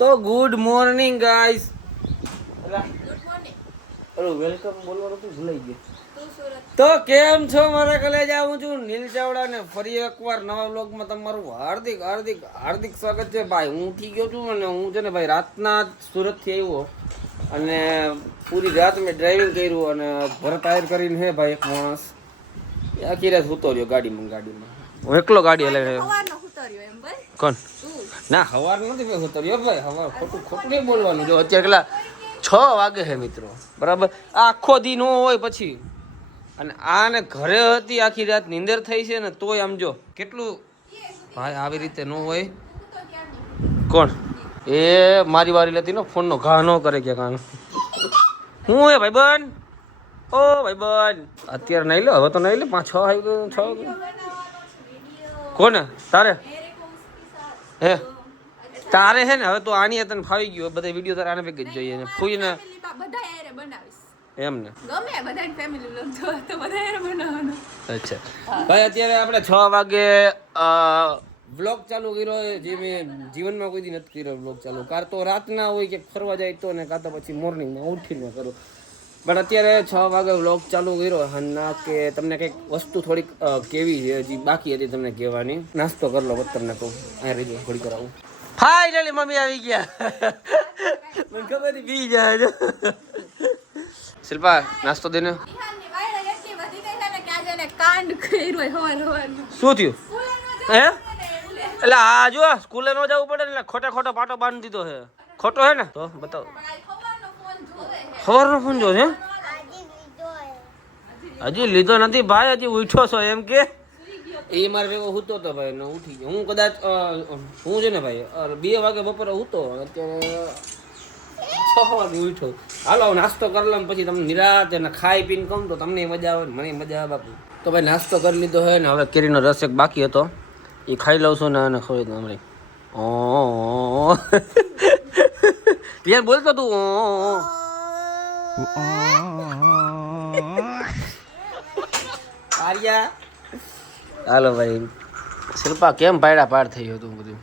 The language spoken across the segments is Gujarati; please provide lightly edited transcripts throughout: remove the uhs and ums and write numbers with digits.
તો good morning guys. Good morning. અરે વેલકમ બોલવાનું તો ભૂલાઈ ગયું. તું સુરત. તો કેમ છો મારા કલેજા? હું છું નીલ ચાવડા ને ફરી એકવાર નવા વ્લોગમાં તમારું હાર્દિક હાર્દિક હાર્દિક સ્વાગત છે ભાઈ. હું ઉઠી ગયો છું અને હું છે ને ભાઈ રાતના સુરતથી આવ્યો અને પૂરી રાત મેં ડ્રાઇવિંગ કર્યું અને ભરત આયર કરીને હે ભાઈ એક માણસ આખી રાત સૂતો રહ્યો ગાડીમાં. હું એકલો ગાડી હલાવી સવારનો ઉતર્યો એમ ભાઈ. કોણ? તું. ના હવાર નથી મેં ઉતર્યો ભાઈ. હવાર ખોટું નહીં બોલવાનું. જો અત્યારે કેટલા 6 વાગે છે મિત્રો, બરાબર. આ આખો દી નો હોય પછી અને આને ઘરે હતી આખી રાત નીંદર થઈ છે ને તોય આમ જો કેટલું ભાઈ આવી રીતે ન હોય. કોણ? એ મારી વારી લેતી ને ફોનનો ઘા ન કરે કે કામ. હું હે ભાઈબંધ? ઓ ભાઈબંધ અત્યારે નહીં લો, હવે તો નહીં લે. 5-6 આવી 6. કોને? તારે હે? તારે હે ને હવે તો આની તને ફાવી ગયું. બધા વિડીયો તારે આને ભેગી જ જોઈએ ને ફૂઈને બધા એરે બનાવીશ. એમ ને. ગમે બધાની ફેમિલી વ્લોગ જોવા તો બધા એરે બનાવવાનો. અચ્છા ભાઈ, અત્યારે આપણે 6 વાગે વ્લોગ ચાલુ કર્યો જે મેં જીવનમાં કોઈ દી નથી કર્યો. વ્લોગ ચાલુ કાં તો રાતના હોય કે ફરવા જાય તો ને કાં તો પછી મોર્નિંગમાં ઉઠીને કરું. બટ અત્યારે 6 વાગે વ્લોગ ચાલુ કર્યો ના કે તમને કંઈક વસ્તુ થોડીક કેવી છે હજી બાકી હતી તમને કહેવાની. નાસ્તો કરી લો પછી તમને કહું. અહીંયા રહી થોડી કરાવું. ફાઇનલી મમ્મી આવી ગયા. મને ખબર હતી પી જાય. શિલ્પા નાસ્તો દેને. નિહાલની વાયડા એટલી વધી ગઈ છે ને કે આજે એને કાંડ કર્યો હોય હવારમાં. શું થયું? સ્કૂલે ન હે? જવાનું ને એટલે આ જો સ્કૂલે ન જવું પડે ને એટલે ખોટો પાટો બાંધી દીધો છે. ખોટો હે ને? તો બતાવો. પણ આ ખવાનો ફોન જોવે છે. સવારનો ફોન જો છે? હજી લીધો નથી ભાઈ, હજી ઉઠ્યો છો એમ કે. એ મારે ભેગો સૂતો હતો ભાઈ ને ઉઠી ગયો. હું કદાચ હું છે ને ભાઈ 2 વાગે બપોરે સૂતો, અત્યારે 6 વાગે ઉઠ્યો. હાલો નાસ્તો કરી લો પછી તમને નિરાતે ને ખાઈ પીને કહું તો તમને મજા આવે ને મને મજા આવે બાપુ. તો ભાઈ નાસ્તો કરી લીધો હોય ને હવે કેરીનો રસ એક બાકી હતો એ ખાઈ લઉં છું ને અને ખોઈ દઉં હમણાં. ઓ પિયાર બોલતો તું આર્યા. હાલો ભાઈ. શિલ્પા કેમ પાયડા પાડ થઈ ગયો તું બધું?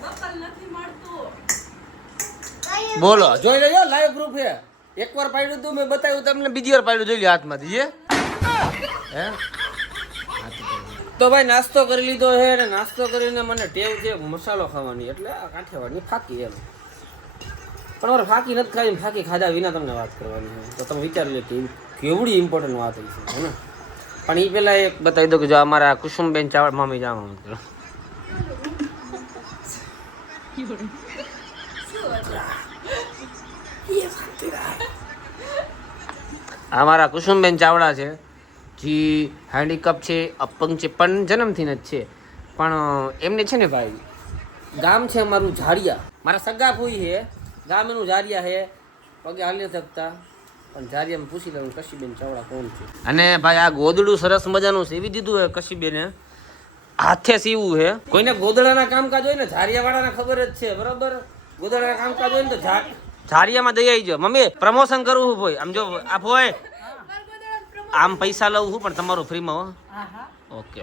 બકલ નથી મળતું. બોલો જોઈ લેજો લાઈવ પ્રૂફ છે. એકવાર પાડ્યું તું મેં બતાવ્યું તમને, બીજી વાર પાડ્યું જોઈ લે હાથમાંથી. હે તો ભાઈ નાસ્તો કરી લીધો છે ને નાસ્તો કરીને મને ટેવ છે મસાલો ખાવાની, એટલે આ કાઠિયાવાડની ફાકી એમ. પણ મારે ફાકી નથી ખાવી, ફાકી ખાધા વિના તમને વાત કરવાની છે તો તમે વિચારી લે કે કેવડી ઇમ્પોર્ટન્ટ વાત છે ને. પણ એ પહેલાં એક બતાવી દો કે જો અમારા કુસુમબેન ચાવડા મામી જામ મિત્રો. અમારા કુસુમબેન ચાવડા છે જે હેન્ડીકપ છે, અપંગ છે, પણ જન્મથી જ છે. પણ એમને છે ને ભાઈ ગામ છે અમારું ઝાડિયા. મારા સગા ફૂઈ છે, ગામ એનું ઝાડિયા છે. પગે હાલી નથી શકતા પણ ઝાડિયામાં પૂછી લેવું કશીબેન ચાવડા કોણ છે. અને ભાઈ આ ગોદડું સરસ મજાનું સીવી દીધું છે કશીબેને, હાથે સીવું છે. કોઈને ગોદડાના કામકાજ હોય ને ઝારિયાવાળાને ખબર જ છે, બરાબર. ગોદડાના કામકાજ હોય ને તો ઝારિયામાં દઈ આવી જાઓ. મમ્મી પ્રમોશન કરવું હોય આમ જો આ હોય આમ પૈસા લઉં છું પણ તમારું ફ્રીમાં હો. ઓકે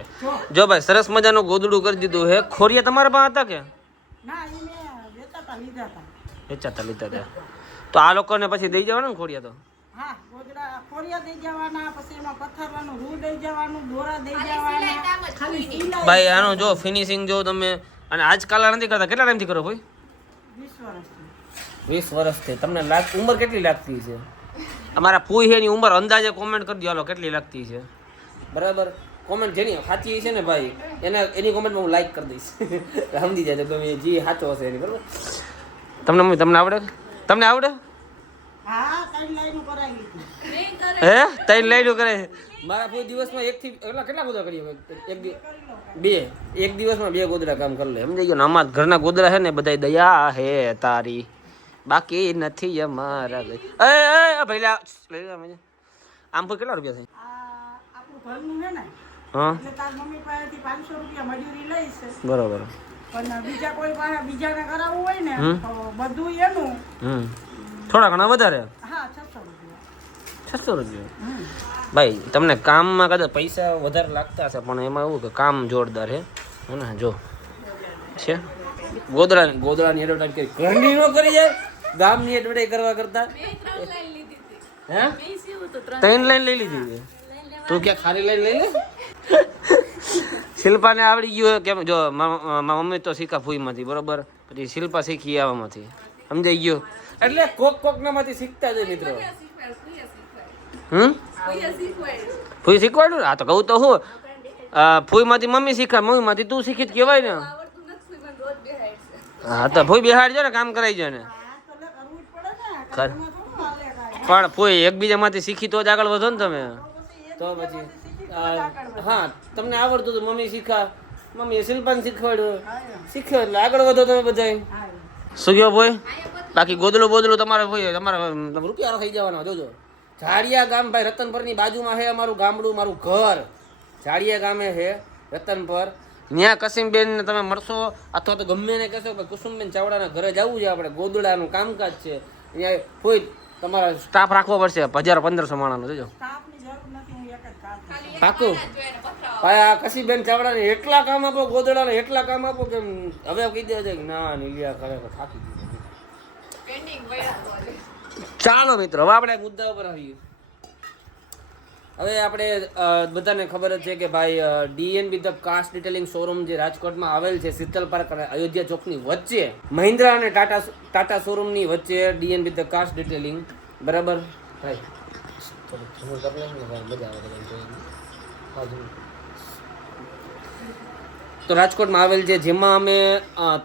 જો ભાઈ સરસ મજાનું ગોદડું કરી દીધું હે. ખોરિયા તમારા પાસે હતા કે વેચાતા લીધા હતા? તો આ લોકોને પછી દઈ જવાના ને ખોરિયા? તો ભાઈ આનું જો ફિનિશિંગ જો તમે. અને આજકાલ નથી કરતા. કેટલા ટાઈમથી કરો ભાઈ? 20 વર્ષથી. તમને ઉંમર કેટલી લાગતી છે? અમારા ફૂઈ છે એની ઉંમર અંદાજે કોમેન્ટ કરી દો હાલો કેટલી લાગતી છે, બરાબર. કોમેન્ટ જેની સાચી છે ને ભાઈ એની કોમેન્ટમાં હું લાઈક કરી દઈશ. સમજી જાય તો તમે જે સાચો હશે એની, બરાબર. તમને આવડે? તમને આવડે? હે 3 લાઈનો કરે મારા કોઈ દિવસમાં કેટલા ગોદડા કરીએ? એક દિવસમાં 2 ગોદડા કામ કરી લે. સમજી ગયો ને? અમારા ઘરના ગોદડા છે ને બધા દયા હે તારી, બાકી નથી અમારા. ભાઈ આમ પર કેટલા રૂપિયા થાય? હા બરોબર. થોડા ઘણા વધારે 600 રૂપિયા. ભાઈ તમને કામમાં કદાચ પૈસા વધારે લાગતા હશે પણ એમાં એવું કે કામ જોરદાર હે ને. જો છે ગોદડાની એડવર્ટાઈઝ કરી ઘરની નો કરી જાય ગામની એડવર્ટાઈઝ કરવા કરતા બે 3 લાઈન લીધી હતી હે મેં સીવું તો 3 ત્રણ લાઈન લઈ લીધી છે તું ક્યાં ખાલી લાઈન લઈ લે શિલ્પાને આવડી ગયું કેમ જો મારા મમ્મી તો શીખા ફૂઈમાંથી બરોબર પછી શિલ્પા શીખી આવામાંથી સમજાઈ ગયું એટલે કોક નામાંથી શીખતા જ મિત્રો ફૂઈ શીખવાડ્યું હા તો કહું તો હું ફૂઈમાંથી મમ્મી શીખા મમ્મીમાંથી તું શીખી જ કહેવાય ને હા તો ફૂઈ બેહાડજો ને કામ કરાવી જો ને પણ ફૂઈ એકબીજામાંથી શીખી તો જ આગળ વધો ને તમે તો પછી હા તમને આવડતું તો મમ્મી શીખા મમ્મીએ શિલ્પાને શીખવાડ્યું શીખ્યો એટલે આગળ વધો તમે બધા શું કહો ભાઈ બાકી ગોદલું તમારે ભાઈ તમારા રૂપિયા થઈ જવાના જોજો ઝાડિયા ગામ ભાઈ રતનપરની બાજુમાં છે અમારું ગામડું મારું ઘર ઝાડિયા ગામે છે રતનપર ત્યાં કસીમબેન ને તમે મળશો અથવા તો ગમે ને કહેશો કે કુસુમબેન ચાવડાના ઘરે જવું છે આપણે ગોદડાનું કામકાજ છે અહીંયા કોઈ તમારા સ્ટાફ રાખવો પડશે 1000-1500 માણસનો જોજો પાકું ભાઈ આ કસીબેન ચાવડાને એટલા કામ આપો ગોદડાને એટલા કામ આપો કે હવે કહી દે છે ના નીલિયા ખરેખર થાકી ચાલો મિત્રો હવે આપણે મુદ્દા ઉપર આવીએ હવે આપણે બધાને ખબર જ છે કે ભાઈ DNB the cast detailing showroom જે રાજકોટમાં આવેલ છે શીતલ પાર્ક અને અયોધ્યા ચોકની વચ્ચે મહિન્દ્રા અને ટાટા શોરૂમની વચ્ચે ડીએનબી ધ કાસ્ટ ડિટેલિંગ બરાબર ભાઈ તો રાજકોટમાં આવેલ છે જેમાં અમે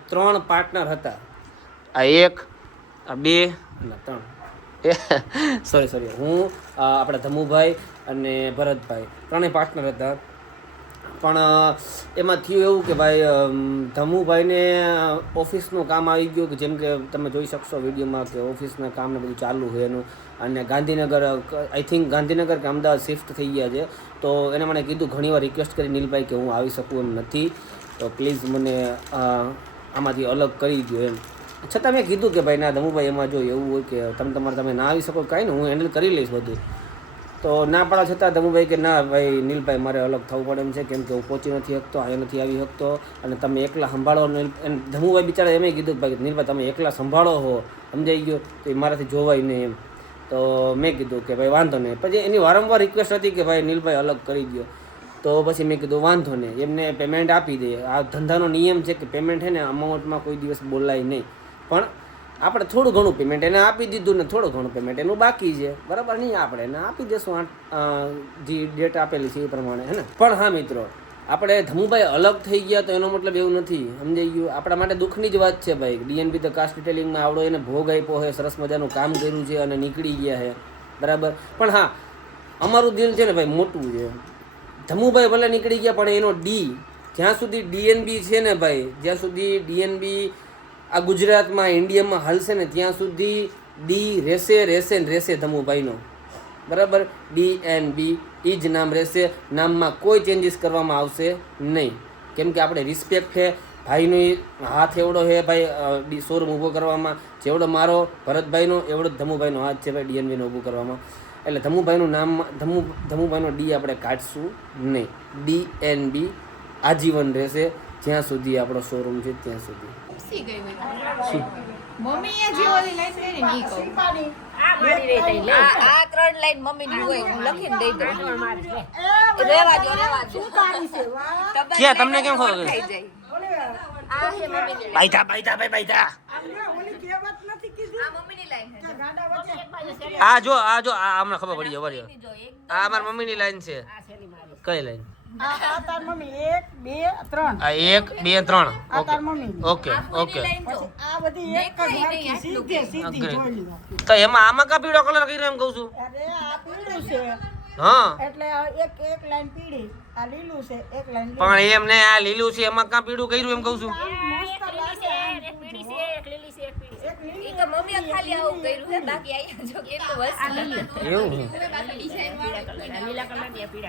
3 પાર્ટનર હતા આ 1 આ 2 અને 3 સોરી હું આપણા ધમુભાઈ અને ભરતભાઈ ત્રણેય પાર્ટનર હતા પણ એમાં થયું એવું કે ભાઈ ધમુભાઈને ઓફિસનું કામ આવી ગયું કે જેમ કે તમે જોઈ શકશો વિડીયોમાં કે ઓફિસના કામને બધું ચાલુ હોય એનું અને ગાંધીનગર આઈ થિંક ગાંધીનગર કે અમદાવાદ શિફ્ટ થઈ ગયા છે તો એને મને કીધું ઘણીવાર રિક્વેસ્ટ કરી નીલભાઈ કે હું આવી શકું એમ નથી તો પ્લીઝ મને આમાંથી અલગ કરી દો એમ છતાં મેં કીધું કે ભાઈ ના ધમુભાઈ એમાં જો એવું હોય કે તમે ના આવી શકો કાંઈ ને હું હેન્ડલ કરી લઈશ બધું તો ના પાડવા છતાં ધમુભાઈ કે ના ભાઈ નીલભાઈ મારે અલગ થવું પડે એમ છે કેમ કે હું પહોંચી નથી શકતો અહીંયા નથી આવી શકતો અને તમે એકલા સંભાળો ધમુભાઈ બિચારા એમ કીધું કે ભાઈ નીલભાઈ તમે એકલા સંભાળો હો સમજાઈ ગયો તો એ મારાથી જોવાય નહીં એમ તો મેં કીધું કે ભાઈ વાંધો નહીં પછી એની વારંવાર રિક્વેસ્ટ હતી કે ભાઈ નીલભાઈ અલગ કરી દો તો પછી મેં કીધું વાંધો નહીં એમને પેમેન્ટ આપી દે આ ધંધાનો નિયમ છે કે પેમેન્ટ છે ને અમાઉન્ટમાં કોઈ દિવસ બોલાય નહીં પણ આપણે થોડું ઘણું પેમેન્ટ એને આપી દીધું ને થોડું ઘણું પેમેન્ટ એનું બાકી છે બરાબર નહીં આપણે એને આપી દેશું જે ડેટ આપેલી છે એ પ્રમાણે હે ને પણ હા મિત્રો આપણે ધમુભાઈ અલગ થઈ ગયા તો એનો મતલબ એવું નથી સમજાઈ ગયું આપણા માટે દુઃખની જ વાત છે ભાઈ ડીએનબી ધ કાસ્ટ ડિટેલિંગમાં આવડો એને ભોગ આપ્યો છે સરસ મજાનું કામ કર્યું છે અને નીકળી ગયા છે બરાબર પણ હા અમારું દિલ છે ને ભાઈ મોટું છે ધમુભાઈ ભલે નીકળી ગયા પણ એનો જ્યાં સુધી ડીએનબી છે ને ભાઈ જ્યાં સુધી ડીએનબી આ ગુજરાતમાં ઇન્ડિયામાં હાલશે ને ત્યાં સુધી રહેશે ધમુભાઈનો બરાબર DNB એ જ નામ રહેશે નામમાં કોઈ ચેન્જીસ કરવામાં આવશે નહીં કેમ કે આપણે રિસ્પેક્ટ છે ભાઈનો હાથ એવડો છે ભાઈ શોરૂમ ઊભો કરવામાં જેવડો મારો ભરતભાઈનો એવડો ધમુભાઈનો હાથ છે ભાઈ DNBનો ઊભો કરવામાં એટલે ધમુભાઈનું નામ ધમુભાઈનો આપણે કાઢશું નહીં DNB આજીવન રહેશે જ્યાં સુધી આપણો શોરૂમ છે ત્યાં સુધી મમ્મીએ જે ઓલી લાઈન કરી ને ઈ કહું આ 3 લાઈન મમ્મીની હોય હું લખીને દઈ દઉં રેવા દો ક્યાં તમને કેમ ખબર થઈ જાય આ છે મમ્મીની બાઈતા આ મમ્મીની લાઈન છે આ જો આ હમણાં ખબર પડી જાય આ મારી મમ્મીની લાઈન છે કઈ લાઈન આ તાર મમ્મી 1 2 3 આ 1 2 3 આ તાર મમ્મી ઓકે આ બધી એક જ વાકી સીધી જોઈ લો તો એમાં આમાં કા પીળો કલર કર્યો એમ કહું છું અરે આ પીળું છે હા એટલે એક લાઈન પીળી આ લીલું છે એક લાઈન પણ એમ ને આ લીલું છે એમાં કા પીળું કર્યું એમ કહું છું મસ્ત લાગે ઈ તો મમ્મીએ ખાલી આવું કર્યું છે બાકી આયા જો કેટલું વસ્તુ એવું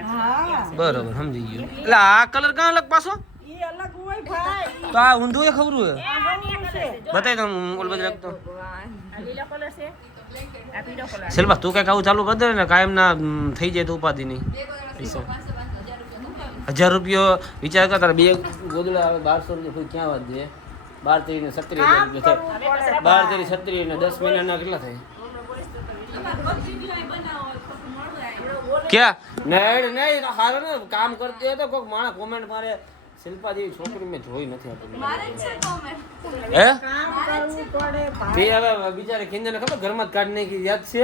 હા બરોબર સમજી ગયો એટલે આ કલર કાં અલગ પાછો ઈ અલગ હોય ભાઈ તો આ ઊંધું એ ખબર હોય બતાવી દઉં ઓલ બધું રાખતો શિલ્પા તું કઈક આવું ચાલુ કરી દે ને કાયમ ના થઈ જાય તો ઉપાધિ નહીં 1000 રૂપિયો વિચાર કર તારે 2 ગોદડા આવે 1200 રૂપિયા કોઈ ક્યાં વાત દે 12 તેરી ને 37,000 રૂપિયા થાય. 12 તેરી 37 ને 10 મહિનાના કેટલા થાય? ક્યાં નહીં હારો ને કામ કરતી હોય તો કોઈક માણસ કોમેન્ટ મારે શિલ્પા જેવી છોકરી મેં જોઈ નથી આપણી. હે બે હવે બિચારે કિંજલને ખબર ઘરમાં જ કાઢી નાખી યાદ છે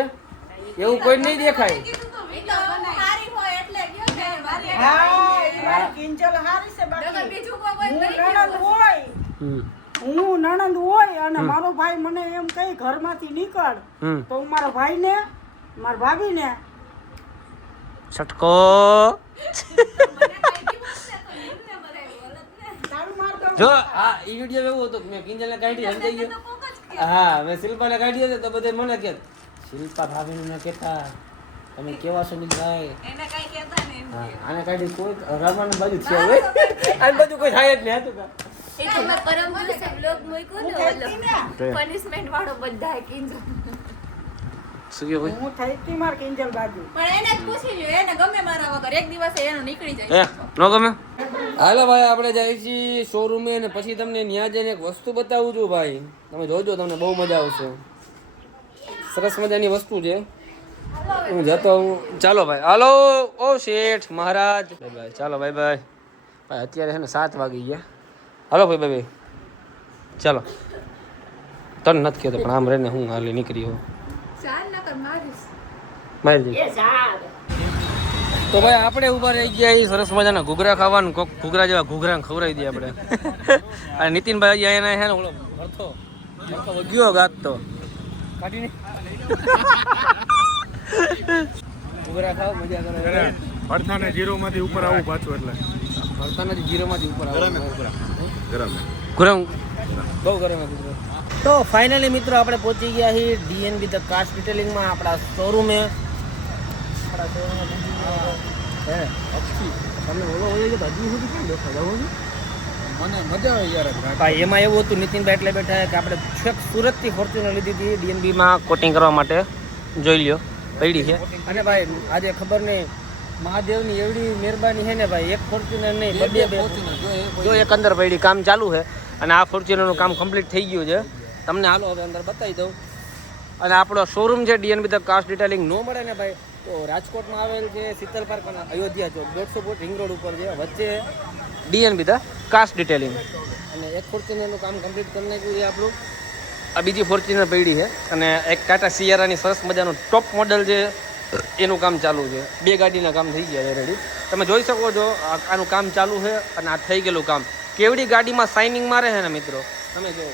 એવું કોઈ નહીં દેખાય. હા, એ મારી કિંજલ હારી છે બાકી. હું નણંદ હોય અને મારો ભાઈ મને એમ કહે ઘરમાંથી નીકળ તો હું મારા ભાઈને મારા ભાભીને છટકો જો આ ઈ વિડિયો એવો હતો કે મેં કિંજલને કાઢી સમજાઈ ગયો. હા મેં શિલ્પાને કાઢી હતી તો બધે મને કે શિલ્પા ભાભીને કહેતા તમે કેવા છો ભાઈ હા આને કાઢી કોઈ રમણ બાજુ થયા હોય આ બાજુ કોઈ થાય જ નહીં હતું કા પનિશમેન્ટ વાળો બધા કિંજલ શું કહ્યું ભાઈ હું થઈ હતી મારી કિંજલ બાજુ. પણ એને જ પૂછી લ્યો એને ગમે મારા વગર એક દિવસે એનો નીકળી હે જાય નો ગમે હાલો ભાઈ આપણે જઈએ છીએ શોરૂમે અને પછી તમને ત્યાં જઈને એક વસ્તુ બતાવું છું ભાઈ તમે જોજો તમને બહુ મજા આવશે સરસ મજાની વસ્તુ છે હું જતો હું ચાલો ભાઈ હાલો ઓ શેઠ મહારાજ બાય બાય ચાલો બાય બાય ભાઈ અત્યારે છે ને 7 વાગી ગયા હાલો ભાઈ બાય ચાલો તને નથી કહેતો પણ આમ રહીને હું હાલી નીકળી હોઉં ચાલ ના કર મારીશ મારી જઈ તો ભાઈ આપણે ઊભા રહી ગયા એ સરસ મજાના ઘૂઘરા ખાવાનું કોક ઘૂઘરા જેવા ઘૂઘરા ખવડાવી દઈએ આપણે અને નીતિનભાઈ અહીંયા છે ને ઓલો ભરથો વગ્યો ગાત તો કાઢીને ઘૂઘરા ખાવ મજા કરે ભરથાને જીરોમાંથી ઉપર આવું પાછું એટલે ભરતાના જીરોમાંથી ઉપર આવો ગરમ ગરમ બહુ ગરમ હતું તો ફાઇનલી મિત્રો આપણે પહોંચી ગયા છીએ ડીએનબી ધ કાર્સ ડિટેલિંગમાં આપણા શોરૂમે તમને ઓલો હોય કે હજુ સુધી કેમ બેઠા જાવ મને મજા આવે યાર ભાઈ એમાં એવું હતું નીતિનભાઈ એટલે બેઠા કે આપણે છેક સુરતથી ફોર્ચ્યુનર લીધી હતી ડીએનબીમાં કોટિંગ કરવા માટે જોઈ લ્યો પડી છે અને ભાઈ આજે ખબર નહીં મહાદેવની એવડી મહેરબાની છે ને ભાઈ એક ફોર્ચ્યુનર નહીં બે જો એક અંદર પડી કામ ચાલુ છે અને આ ફોર્ચ્યુનરનું કામ કમ્પ્લીટ થઈ ગયું છે તમને હાલો હવે અંદર બતાવી દઉં અને આપણો શોરૂમ છે ડીએનબી ધ કાર્સ ડિટેલિંગ ન મળે ને ભાઈ તો રાજકોટમાં આવેલ છે શીતલ પાર્ક અને અયોધ્યા ચોક 150 ફૂટ રિંગ રોડ ઉપર છે વચ્ચે ડીએનબી ધ કાર્સ ડિટેલિંગ અને એક ફોર્ચ્યુનરનું કામ કમ્પ્લીટ કરી નાખ્યું છે આપણું આ બીજી ફોર્ચ્યુનર પડી છે અને એક ટાટા સિયારાની સરસ મજાનું ટોપ મોડલ છે એનું કામ ચાલુ છે 2 ગાડીના કામ થઈ ગયા છે રેડી તમે જોઈ શકો છો આનું કામ ચાલુ છે અને આ થઈ ગયેલું કામ કેવડી ગાડીમાં શાઇનિંગ મારે છે ને મિત્રો તમે જો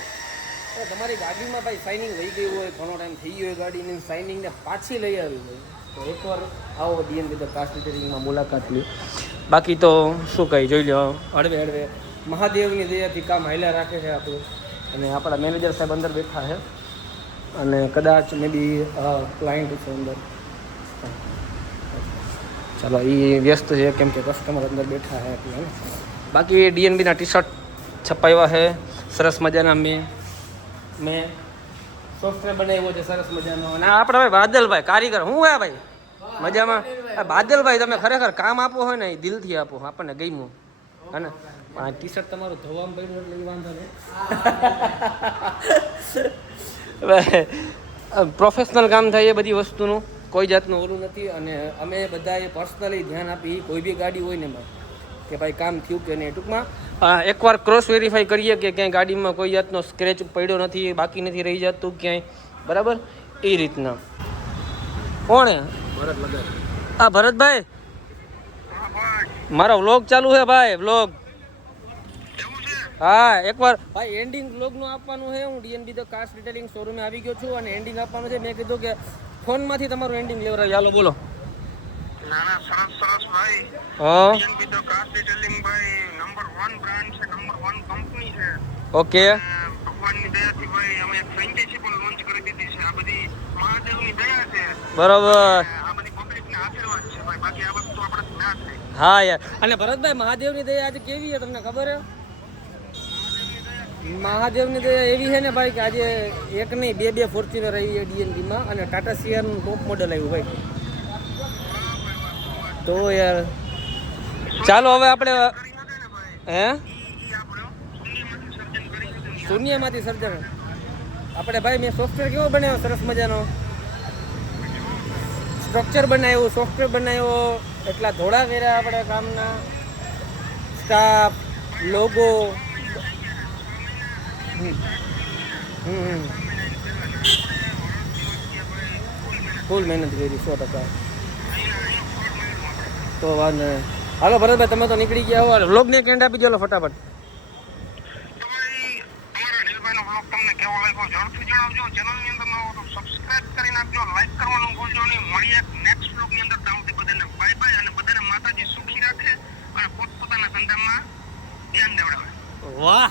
તમારી ગાડીમાં ભાઈ શાઇનિંગ લઈ ગયું હોય ઘણો ટાઈમ થઈ ગયો હોય ગાડીની શાઇનિંગને પાછી લઈ આવી હોય તો એકવાર આવો ડીએનબી ધ કાર્સ ડિટેલિંગમાં મુલાકાત લો બાકી તો શું કહી જોઈ લો હળવે હળવે મહાદેવની દયાથી કામ હાલ્યા રાખે છે આપણું અને આપણા મેનેજર સાહેબ અંદર બેઠા છે અને કદાચ મે બી ક્લાયન્ટ છે અંદર ચાલો એ વ્યસ્ત છે કેમ કે કસ્ટમર અંદર બેઠા છે એટલે બાકી ડીએનબીના ટી શર્ટ છપાવ્યા છે સરસ મજાના મેં સોફ્ટવેર બનાવ્યો છે સરસ મજાનો અને આપણે ભાઈ બાદલભાઈ કારીગર હું હે ભાઈ મજામાં બાદલભાઈ તમે ખરેખર કામ આપો હોય ને એ દિલથી આપો આપણને ગમ્યું અને આ ટી શર્ટ તમારું ધોવામાં પડ્યું એટલે એ વાંધો નહીં પ્રોફેશનલ કામ થાય એ બધી વસ્તુનું કોઈ જાતનું ઓલું નથી અને અમે બધાએ પર્સનલી ધ્યાન આપી કોઈ બી ગાડી હોય ને કે ભાઈ કામ થયું કે નહીં ટૂંકમાં એકવાર ક્રોસ વેરીફાઈ કરીએ કે ક્યાંય ગાડીમાં કોઈ જાતનો સ્ક્રેચ પડ્યો નથી બાકી નથી રહી જતું ક્યાંય બરાબર એ રીતના કોણે હા ભરતભાઈ મારો વ્લોગ ચાલુ છે ભાઈ વ્લોગ હા એકવાર ભાઈ એન્ડિંગ વ્લોગનું આપવાનું છે હું ડીએનબી ધ કાર્સ ડિટેલિંગ શોરૂમે આવી ગયો છું અને એન્ડિંગ આપવાનું છે મેં કીધું કે ફોનમાંથી તમારું એન્ડિંગ લેવડાવી હાલો બોલો નાના સરસ ભાઈ હા ડીએનબી ધ કાર્સ ડિટેલિંગ ભાઈ નંબર 1 બ્રાન્ડ છે નંબર 1 કંપની છે ઓકે ભગવાનની દયાથી ભાઈ અમે એક ફ્રેન્ચાઇઝી પણ લોન્ચ કરી દીધી છે આ બધી મહાદેવની દયા છે બરોબર આ બધી પબ્લિકના આશીર્વાદ છે ભાઈ બાકી આ વસ્તુ આપણે ના થાય હા યાર અને ભરતભાઈ મહાદેવની દયા આજે કેવી છે તમને ખબર છે મહાદેવની દયા એવી છે ને ભાઈ કે આજે એક નહીં બે ફોર્ચ્યુનર આવી છે ડીએનબીમાં અને ટાટા સિયારનું ટોપ મોડલ આવ્યું ભાઈ તો યાર ચાલો હવે આપણે હે શૂન્યમાંથી સર્જન. આપણે ભાઈ મેં સોફ્ટવેર કેવો બનાવ્યો સરસ મજાનો સ્ટ્રક્ચર બનાવ્યું, સોફ્ટવેર બનાવ્યો, એટલા ધોળા કર્યા આપણે કામના, સ્ટાફ, લોગો. ફૂલ મહેનત કરી 100%. તો વાંધો નહીં. હાલો ભરતભાઈ, તમે તો નીકળી ગયા હો, વ્લોગને કેન્ડ આપી દો ફટાફટ. તો ભાઈ અમારા અનિલભાઈનો બ્લોગ તમને કેવો લાગ્યો જરૂરથી જણાવજો. ચેનલની અંદર નવો તો સબસ્ક્રાઇબ કરી નાખજો, લાઈક કરવાનું ભૂલજો નહીં. મળીએ નેક્સ્ટ બ્લોગની અંદર. તાવથી બધાને બાય બાય, અને બધાને માતાજી સુખી રાખે અને પોતપોતાના ધંધામાં ધ્યાન દેવડાવે. વાહ.